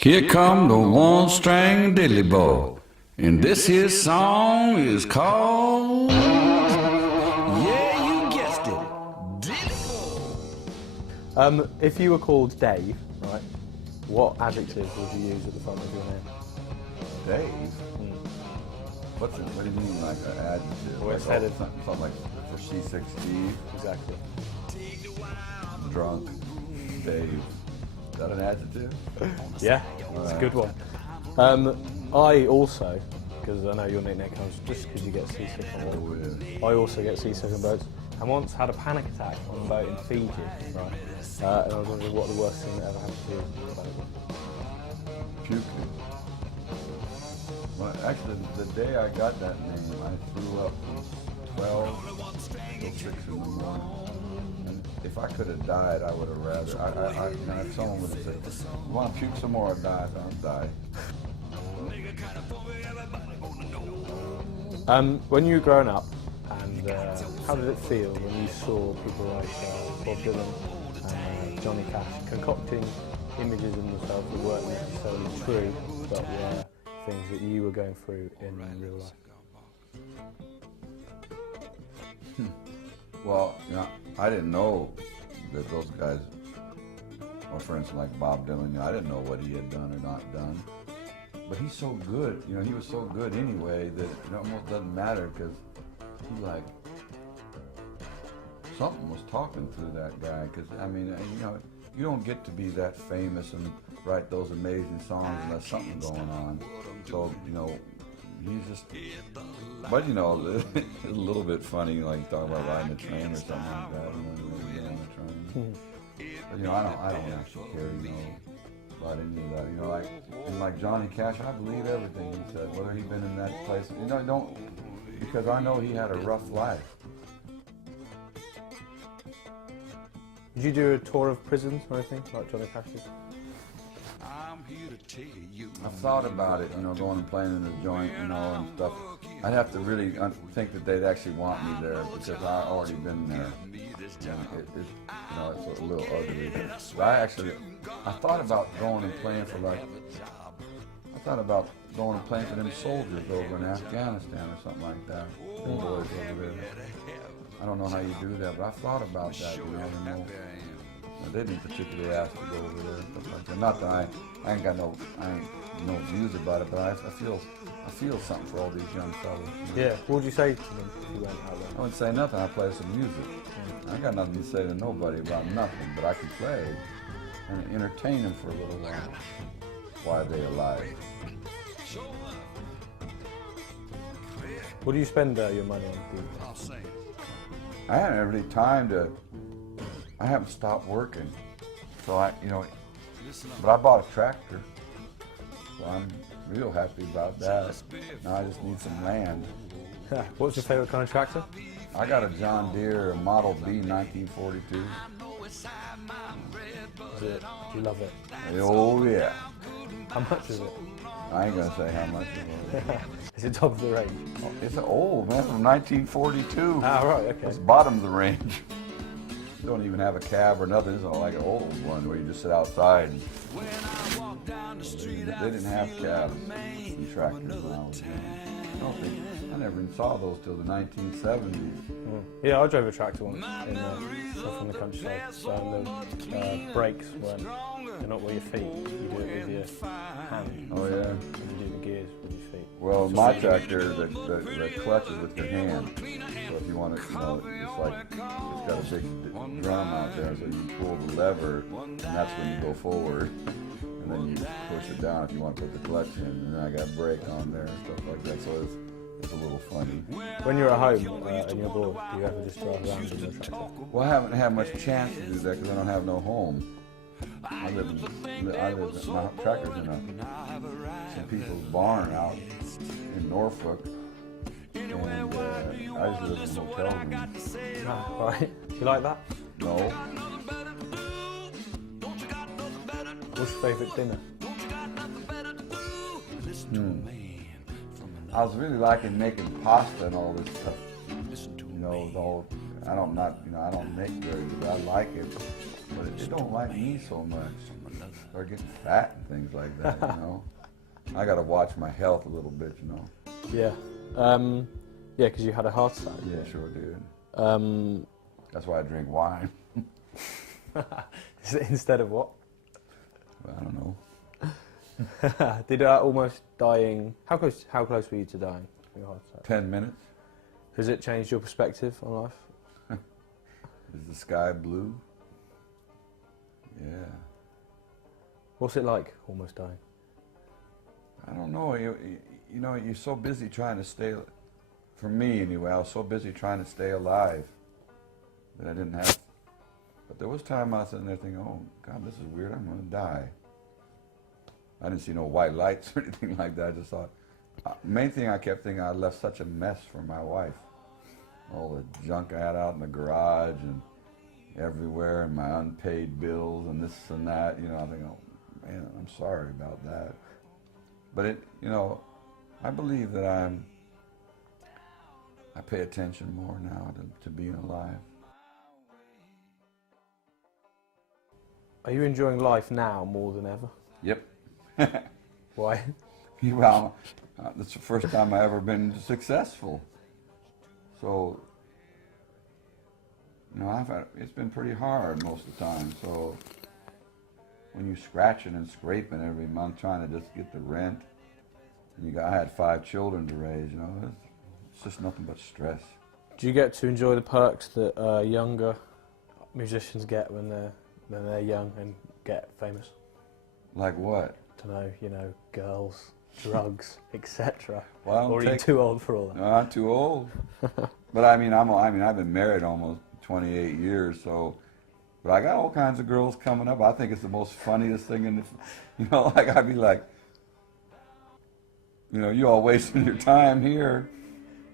Here come the one-string dilly bow, and this here song is called, yeah, you guessed it, Dilly Bow. If you were called Dave, right, what adjective would you use at the front of your name? Dave? What do you mean, like an adjective? Well, it's like, headed. Something like for Seasick Steve, Exactly. drunk, Dave. Is that an adjective? Yeah, it's a good one. I also, because I know your nickname comes just because you get seasick on boats. Oh, I also get seasick on boats, and once had a panic attack on a boat in Fiji, right? And I was wondering what the worst thing that ever happened to you on the boat was. Puking. Well, actually, the day I got that name, I threw up from 12 till 6 in the morning. And if I could have died, I would have rather. If someone would have said, "You want to puke some more or die?" I'd die. When you were growing up, and how did it feel when you saw people like Bob Dylan and Johnny Cash concocting images of themselves that weren't necessarily true, but were things that you were going through in real life? Well, I didn't know that those guys, or for instance, like Bob Dylan, I didn't know what he had done or not done. But he's so good, he was so good anyway that it almost doesn't matter because he something was talking through that guy. Because you don't get to be that famous and write those amazing songs unless something's going on. So he's just. But it's a little bit funny, like talking about riding a train or something like that. On the train. But I don't actually care, about any of that. Like Johnny Cash, I believe everything he said, whether he'd been in that place. Don't, because I know he had a rough life. Did you do a tour of prisons or anything like Johnny Cash did? I've thought about it, going and playing in the joint, and stuff. I'd have to really think that they'd actually want me there because I've already been there. It's a little ugly. But I thought about going and playing for them soldiers over in Afghanistan or something like that. Them boys over there. I don't know how you do that, but I thought about that. They didn't particularly ask to go over there and stuff like that. Not that I ain't no views about it, but I feel something for all these young fellas. Yeah. What would you say to them if you went out there? I wouldn't say nothing. I play some music. I ain't got nothing to say to nobody about nothing, but I can play and entertain them for a little while while they're alive. What do you spend your money on? I haven't really time to. I haven't stopped working, so but I bought a tractor, so I'm real happy about that. Now I just need some land. What's your favorite kind of tractor? I got a John Deere Model B 1942. Do you love it? Oh yeah. How much is it? I ain't gonna say how much it was. Is it top of the range? Oh, it's an old man from 1942. Ah, right, okay. It's bottom of the range. Don't even have a cab or nothing. It's like an old one where you just sit outside. They didn't have cabs and tractors when I was young. I never even saw those till the 1970s. Yeah, I drove a tractor once from the countryside. So the brakes they're not with your feet. You do it with your hand. Oh yeah. And you do the gears with your feet. Well, my tractor, the clutch is with your hand. So if you want to, it's got a big drum out there, so you pull the lever, and that's when you go forward. And then you push it down if you want to put the clutch in. And then I got a brake on there and stuff like that, so it's a little funny. When you're at home and you're bored, do you ever just drive around in your tractor? Well, I haven't had much chance to do that because I don't have no home. My tractor's in some people's barn out in Norfolk, and I just live in a hotel room. Ah, right. Do you like that? No. What's your favourite dinner? I was really liking making pasta and all this stuff. I don't make very good. I like it, but it don't like me so much. start getting fat and things like that, you know. I got to watch my health a little bit, you know. Yeah. Yeah, because you had a heart attack. Yeah, sure did. That's why I drink wine. Instead of what? I don't know. Did almost dying... How close were you to dying from your heart attack? 10 minutes. Has it changed your perspective on life? Is the sky blue? Yeah. What's it like, almost dying? I don't know. You know, you're so busy trying to stay... For me, anyway, I was so busy trying to stay alive that I didn't have... But there was time I was sitting there thinking, oh, God, this is weird. I'm going to die. I didn't see no white lights or anything like that. I just thought... main thing I kept thinking, I left such a mess for my wife. All the junk I had out in the garage and everywhere, and my unpaid bills and this and that. You know, I think, oh, man, I'm sorry about that. But it, you know, I believe that I pay attention more now to being alive. Are you enjoying life now more than ever? Yep. Why? Well, that's the first time I've ever been successful. So, you know, it's been pretty hard most of the time. So, when you're scratching and scraping every month trying to just get the rent, and I had 5 children to raise, you know, it's just nothing but stress. Do you get to enjoy the perks that younger musicians get when they're young and get famous? Like what? To know, you know, girls, drugs, etc. Well, or are you too old for all that? No, I'm too old. But I mean, I've been married almost 28 years, so. But I got all kinds of girls coming up. I think it's the most funniest thing in the, you know, like I'd be like, you know, you all wasting your time here.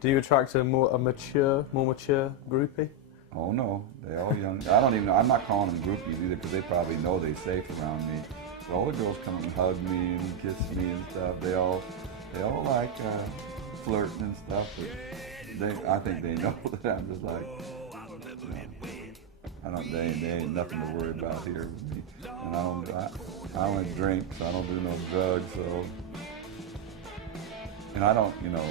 Do you attract a more mature groupie? Oh no, they all young. I don't even know. I'm not calling them groupies either because they probably know they're safe around me. So all the girls come and hug me and kiss me and stuff. They all like flirting and stuff. But I think they know that I'm just like, you know, they ain't nothing to worry about here with me. And I don't drink, so I don't do no drugs. So, and I don't, you know,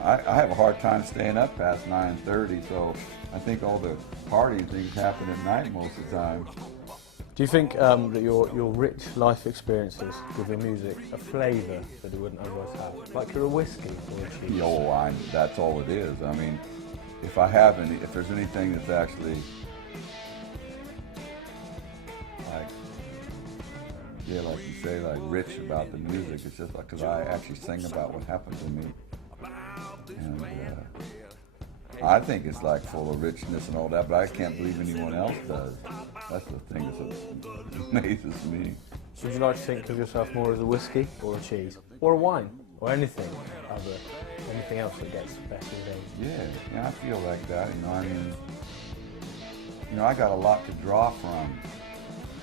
I have a hard time staying up past 9:30. So I think all the partying things happen at night most of the time. Do you think that your rich life experiences give your music a flavour that it wouldn't otherwise have? Like you're a whiskey or a cheese? Oh, that's all it is. I mean, if there's anything that's actually like, yeah, like you say, like rich about the music, it's just like, because I actually sing about what happened to me. And I think it's like full of richness and all that, but I can't believe anyone else does. That's the thing that amazes me. Would you like to think of yourself more as a whiskey or a cheese? Or a wine? Or anything else that gets better than? Yeah, I feel like that, you know, I mean, you know, I got a lot to draw from,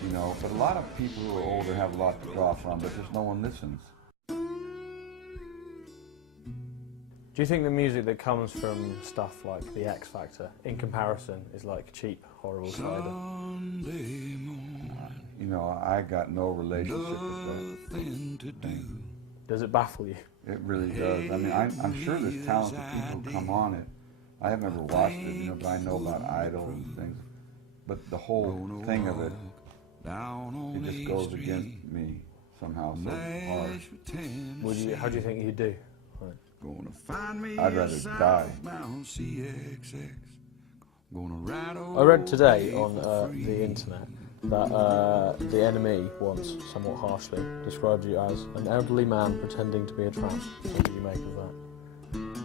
you know, but a lot of people who are older have a lot to draw from, but just no one listens. Do you think the music that comes from stuff like the X Factor, in comparison, is like cheap, horrible cider? You know, I got no relationship with that. Does it baffle you? It really does. I mean, I'm sure there's talented people who come on it. I have never watched it, you know, but I know about Idol and things. But the whole thing of it just goes against me somehow so hard. How do you think you do? I'd rather die. I read today on the internet that the enemy once, somewhat harshly, described you as an elderly man pretending to be a tramp. What do you make of that?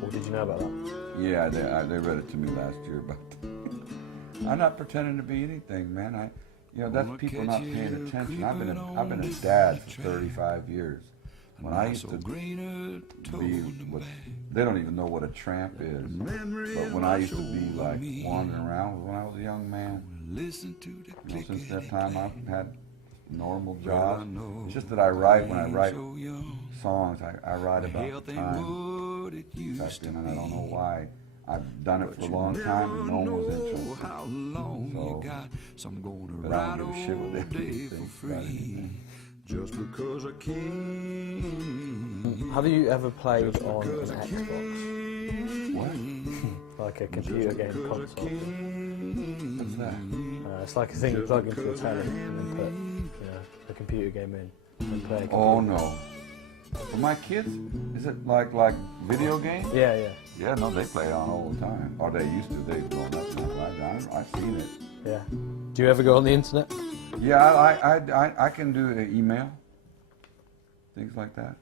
Or did you know about that? Yeah, they read it to me last year, but I'm not pretending to be anything, man. You know, that's people not paying attention. I've been a dad for 35 years. When I used to be they don't even know what a tramp is. But when I used to be like wandering around when I was a young man, you know, since that time I've had normal jobs. It's just that when I write songs, I write about the time. In fact, and I don't know why. I've done it for a long time and no one was interested. So, but I don't give a shit what they think about anything. just because I can. Have you ever played on an Xbox? What? Like a computer game console? What's that? It's like a thing you plug into a telly and then put, a computer game in and play a computer Oh game. no. For my kids, is it like video games? Yeah, yeah. Yeah, no, they play it on all the time. Or they used to. They've grown up now. I've seen it. Yeah. Do you ever go on the internet? Yeah, I can do email, things like that.